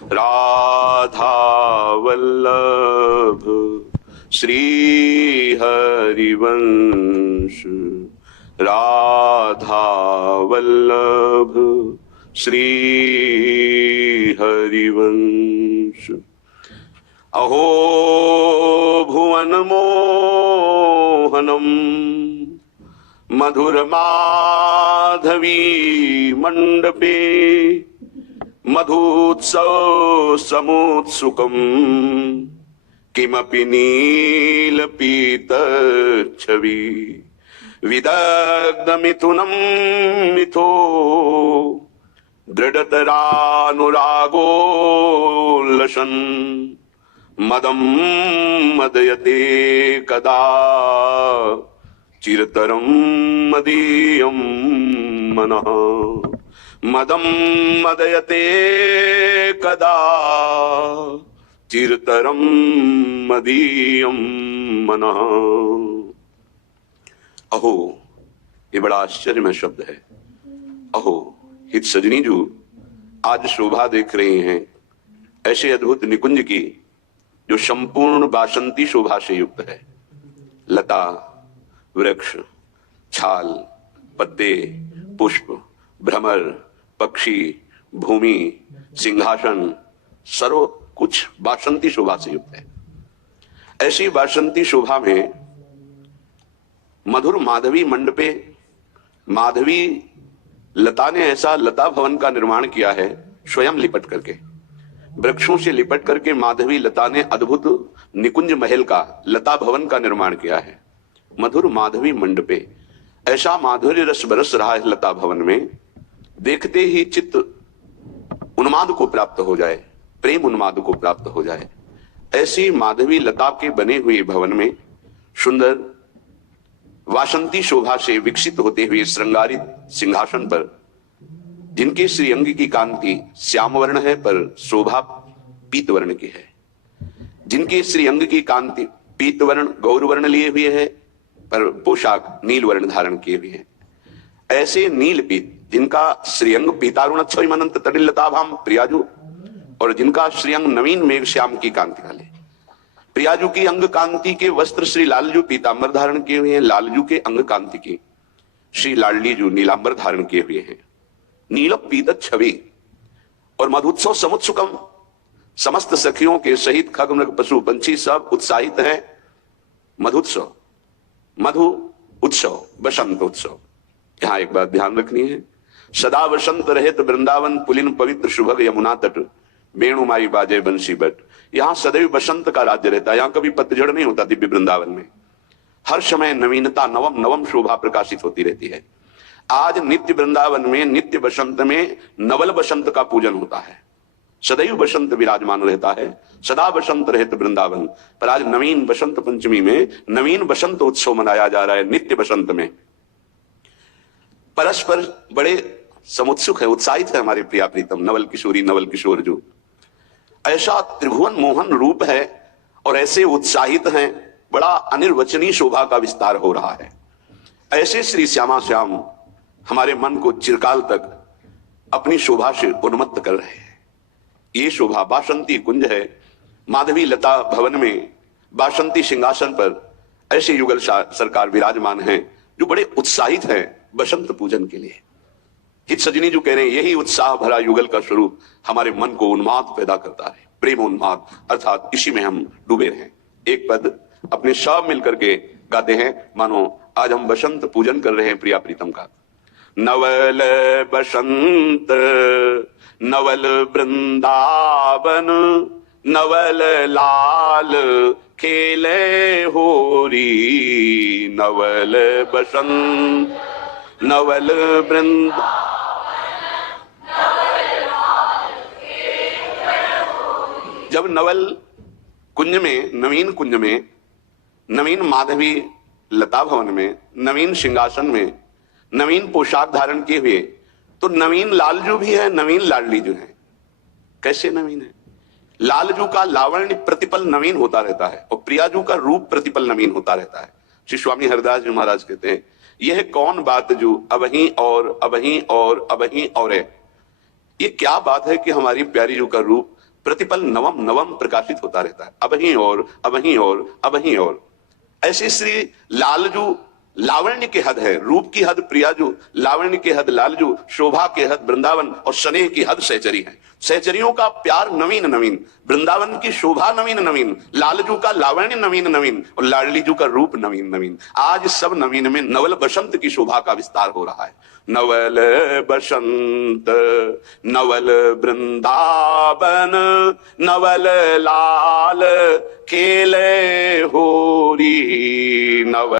राधा वल्लभ श्री हरिवंश, राधा वल्लभ श्री हरिवंश। अहो भुवन मोहनम मधुर माधवी मंडपे, मधुत्सव समुत्सुकम किमपि नील पीत छवि, विदग्ध मिथुनम मिथो दृढ़तरानुरागो लसन, मदम मदयते कदा चिरतरम मदीयम मनः, मदम मदयते कदा चिरतरम मदीयम मनः। अहो, ये बड़ा आश्चर्यमय शब्द है। अहो, हित सजनी जो आज शोभा देख रहे हैं ऐसे अद्भुत निकुंज की, जो संपूर्ण बासंती शोभा से युक्त है। लता, वृक्ष, छाल, पत्ते, पुष्प, भ्रमर, पक्षी, भूमि, सिंहासन, सर्व कुछ बासंती शोभा से युक्त है। ऐसी बासंती शोभा में मधुर माधवी मंडपे, माधवी लता ने ऐसा लता भवन का निर्माण किया है स्वयं लिपट करके, वृक्षों से लिपट करके माधवी लता ने अद्भुत निकुंज महल का, लता भवन का निर्माण किया है। मधुर माधवी मंडपे, ऐसा माधुर्य रस बरस रहा है लता भवन में, देखते ही चित्त उन्माद को प्राप्त हो जाए, प्रेम उन्माद को प्राप्त हो जाए। ऐसी माधवी लता के बने हुए भवन में सुंदर वासंती शोभा से विकसित होते हुए श्रृंगारित सिंहासन पर, जिनके श्रीअंग की कांति श्याम वर्ण है पर शोभा पीत वर्ण की है, जिनके श्रीअंग की कांति पीत वर्ण गौर वर्ण लिए हुए है पर पोशाक नील वर्ण धारण किए हुए हैं। ऐसे नील पीत, जिनका श्रीअंग पीतारुण अनंत तडिलताभाम प्रियाजू, और जिनका श्रीअंग नवीन मेघ श्याम की कांति वाले, प्रियाजू की अंग कांति के वस्त्र श्री लालजू पीतांबर धारण किए हुए हैं, लालजू के अंग कांति की श्री लाडलीजू नीलांबर धारण किए हुए हैं। नील पीत छवि और मधुत्सव समुत्सुकम, समस्त सखियों के सहित खग मृग पशु पंछी सब उत्साहित हैं। मधुत्सव, मधु उत्सव, बसंत उत्सव। यहां एक बात ध्यान रखनी है, सदा वसंत रहे तो वृंदावन पुलिन पवित्र शुभग यमुना तट, वेणुमाई बाजे बंसी बट। यहां सदैव बसंत का राज्य रहता है, यहां कभी पतझड़ नहीं होता। दिव्य वृंदावन में हर समय नवीनता, नवम नवम शोभा प्रकाशित होती रहती है। आज नित्य वृंदावन में, नित्य बसंत में नवल बसंत का पूजन होता है, सदैव बसंत विराजमान रहता है, सदा बसंत रहते वृंदावन। पर आज नवीन बसंत पंचमी में नवीन बसंत उत्सव मनाया जा रहा है। नित्य बसंत में परस्पर बड़े समुत्सुक है, उत्साहित है हमारे प्रिया प्रीतम नवल किशोरी, नवल किशोर जो। ऐसा त्रिभुवन मोहन रूप है और ऐसे उत्साहित हैं, बड़ा अनिर्वचनीय शोभा का विस्तार हो रहा है। ऐसे श्री श्यामा श्याम हमारे मन को चिरकाल तक अपनी शोभा से उन्मत्त कर रहे हैं। ये शोभा बासंती कुंज है। माधवी लता भवन में बासंती सिंहासन पर ऐसे युगल सरकार विराजमान हैं, जो बड़े उत्साहित हैं बसंत पूजन के लिए। हित सजनी जो कह रहे हैं, यही उत्साह भरा युगल का स्वरूप हमारे मन को उन्माद पैदा करता है, प्रेम उन्माद, अर्थात इसी में हम डूबे रहे। एक पद अपने सब मिलकर के गाते हैं, मानो आज हम बसंत पूजन कर रहे हैं प्रिया प्रीतम का। नवल बसंत नवल वृंदावन, नवल लाल खेले होरी, नवल बसंत नवल वृंदावन। जब नवल कुंज में, नवीन कुंज में, नवीन माधवी लता भवन में, नवीन सिंहासन में, नवीन पोशाक धारण किए हुए, तो नवीन लालजू भी है, नवीन लाडलीजू है। कैसे नवीन है? लालजू का लावण्य प्रतिपल नवीन होता रहता है और प्रियाजू का रूप प्रतिपल नवीन होता रहता है। श्री स्वामी हरिदास जी महाराज कहते हैं, यह कौन बात जो अबहीं और अबहीं और अबहीं और है। ये क्या बात है कि हमारी प्यारी जू का रूप प्रतिपल नवम नवम प्रकाशित होता रहता है, अब ही और अब ही और अब ही और। ऐसे श्री लालजू लावण्य के हद है, रूप की हद प्रियाजू, लावण्य के हद लालजू, शोभा के हद वृंदावन और स्नेह की हद सहचरी है। सहचरियों का प्यार नवीन नवीन, वृंदावन की शोभा नवीन नवीन, लालजू का लावण्य नवीन नवीन और लाडलीजू का रूप नवीन नवीन। आज सब नवीन में नवल बसंत की शोभा का विस्तार हो रहा है। नवल बसंत नवल वृंदावन, नवल लाल खेले होरी, नवल